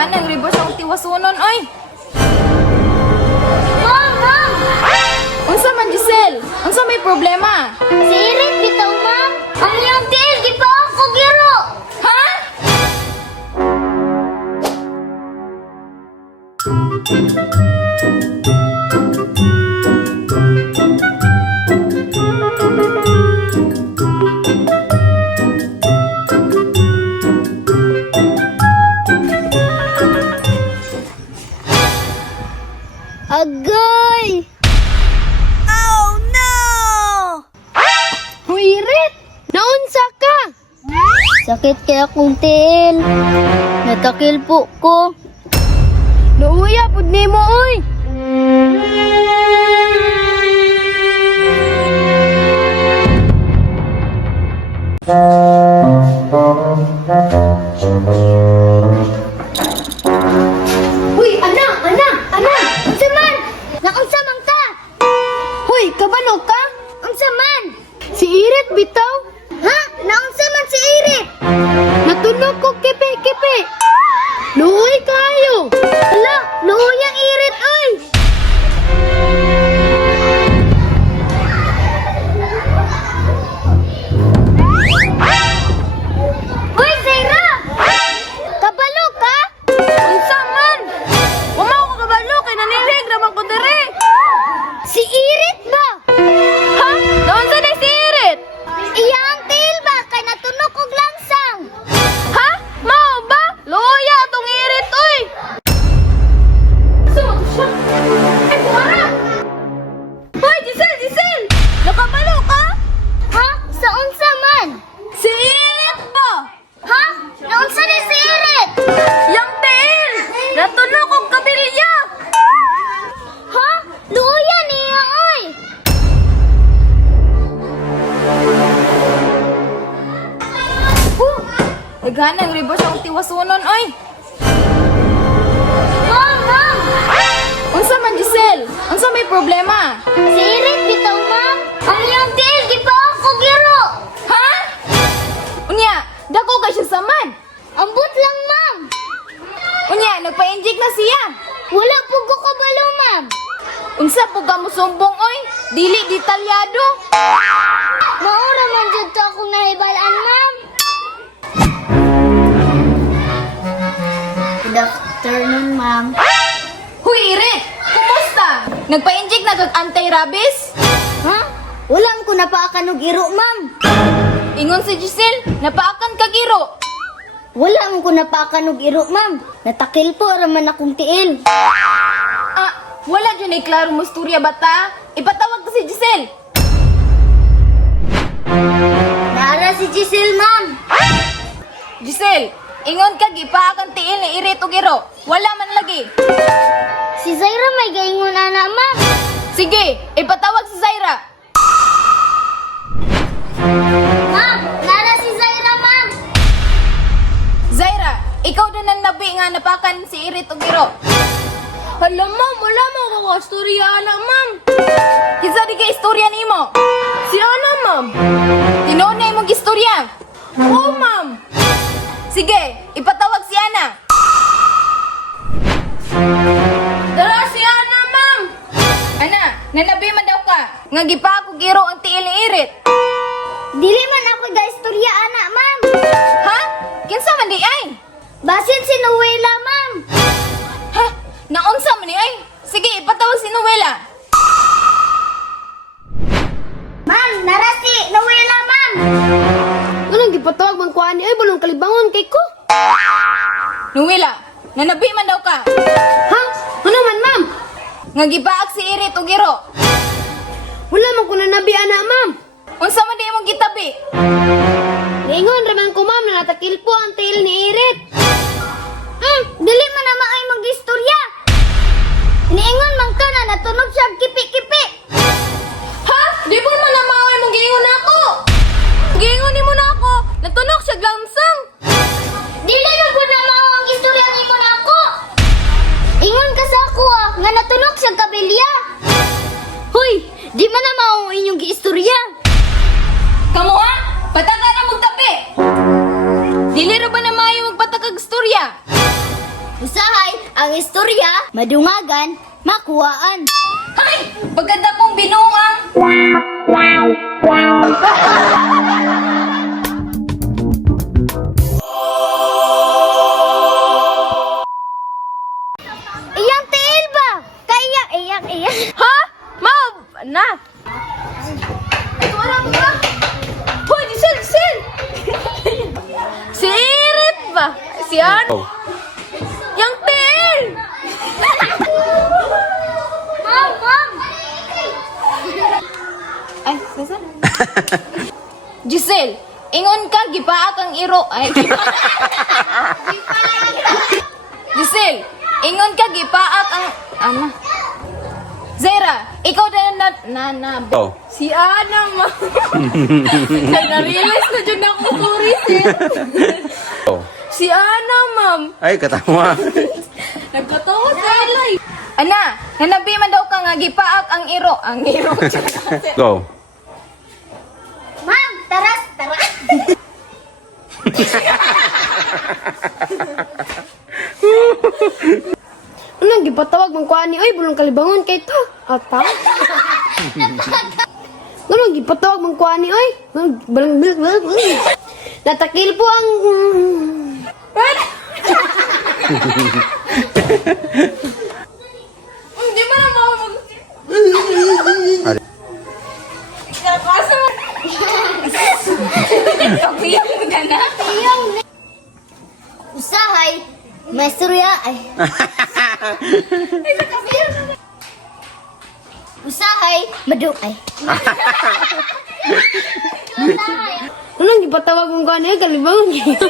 Ganang reverse ang tiwasunon, oy. Mom! Mom! Unsa man, Giselle? Unsa may problema? Si Irit bitaw, ma'am. Ang iyang tiil, di pa ako giro. Ha? Agay! Oh no! Hoy, Irit! Naunsa ka? Sakit kaya akong tiil. Natakil po ko. Nauya pud nimo oy. Uy, anak! Unsa man? Naunsa man ka? Hoy, kabalo ka? Unsa man? Si Irit bitaw. Ha? Naunsa man si Irit? Natunog ko kipi. Luoy kayo. Hala, luoy ang Irit oy. Hoy, Zaira! Kabalo ka? Unsa man? Wama ko kabalo kay nanilig naman ko diri. Si Irit ba? Ha? Naunsa na si Irit? Iyang tiil ba? Kay natunog og langsang. Ha? Mao ba? Loya tong Irit, oy. Sumo siya. Ay, buwara. Hoy, Giselle! Nakabalo ka? Ha? Sa unsa man? Si Irit ba? Ha? Naunsa ni si Irit? Yang tiil! Natunog og kabilya! Ha? Luya niya oy. Ganang reverse ang tiwasunon, oy. Mom! Unsa man, Giselle? Unsa may problema? Si Irit bitaw, ma'am. Ang iyang tiil, di pa ako giro. Ha? Unya, dako ka siya saman. Ambot lang, ma'am. Unya, nagpa-inject na siya. Wala po ko kabalo, ma'am. Unsa po ka mo sumbong, oy? Dili detalyado. Maura man dyan to akong nahibalaan, ma'am. Good afternoon, ma'am. Huy, Irit! Kumusta? Nagpa-inject na kag anti-rabies? Ha? Wala ko napaakan og iro, ma'am. Ingon si Giselle, napaakan kag iro. Wala ko napaakan og iro, ma'am. Natakil po raman akong tiil. Ah, wala dyan ay klaro mo istorya bata. Ipatawag ko si Giselle. Naara si Giselle, ma'am. Giselle, ingon kag ipaakan tiil ni Irit og iro. Wala man lagi. Si Zaira may gaingon ana, ma'am. Sige, ipatawag si Zaira. Ma'am, naara si Zaira, ma'am. Zaira, ikaw din ang nabi nga napakan si Irit og iro. Hala, ma'am, wala mo ako istorya ana, ma'am. Kinsa di ka istorya nimo? Si Ana, ma'am. Tinunay mong istorya? Oo, ma'am. Sige, ipatawag si Ana. Dara si Ana, ma'am. Ana, nanabi man daw ka. Nga gipa ko giro ang tiil ni Irit. Dili man ako da istorya ana, ma'am. Ha? Kinsa man di ay? Basin si Noela, ma'am. Ha? Naunsa man ni ay? Sige, ipatawag si Noela. Ma'am, nara si Noela, ma'am. Anong gipatawag man ko ani ay balong kalibangon kay ko? Noela, nanabi man daw ka. Ha? Ano man ma'am? Nga gibaak si Irit og giro. Wala man ko nanabi ana ma'am. Unsa man di imong gitabi? Niingon raman ko ma'am na natakil po ang tail ni Irit. Dili man na maay mag-istorya. Iniingon man ka na natunog siya kipi-kipi. Ha? Di po man na maaway mong giingon ako. Giingon ni mo na ako. Natunog siya langsang. Dili man po na mao ang istorya ni mo na ako. Ingon ka sa ako nga natunog siya kabilya. Hoy, di man na mao ang inyong giistorya. Kamu ha? Pataka na mong tabi. Dili ra ba na maayo magpatakag Usahay ang istorya, madungagan, makuhaan. Hay! Pagkanda kong binuang! Iyang tiil ba? Iyak. Ha? Ma'am! Na! Wala mo ba? Hoy, Giselle! Si Irit ba? Si ano? Yang Til! Mom! Ay, nasa? Giselle, ingon ka, gipaak ang iro. Ay, gipaak. Giselle, ingon ka, gipaak ang... Ana. Zera, ikaw din na... Oh. Si Ana, ma. Na-realize na dyan ako turis eh. Oh. Si Ana, ma'am. Ay, katawa. Nagkatawa sa ilay. Ana, hanabi man daw ka nga, gipaak ang iro. Ang iro. Go. Ma'am, tara. Anong gipatawag mong kuha ni oy bulong kalibangon kay ta. Ata. Anong gipatawag mong kuha ni oy? Balang. Natakil po ang Hindi mo na mag... Ari. Nakasa mo. Kapiyang ka na. Usahay, may istorya ay. Usahay, madung ay. anong gipatawag mong kuha ni oy kalibangon kay ta.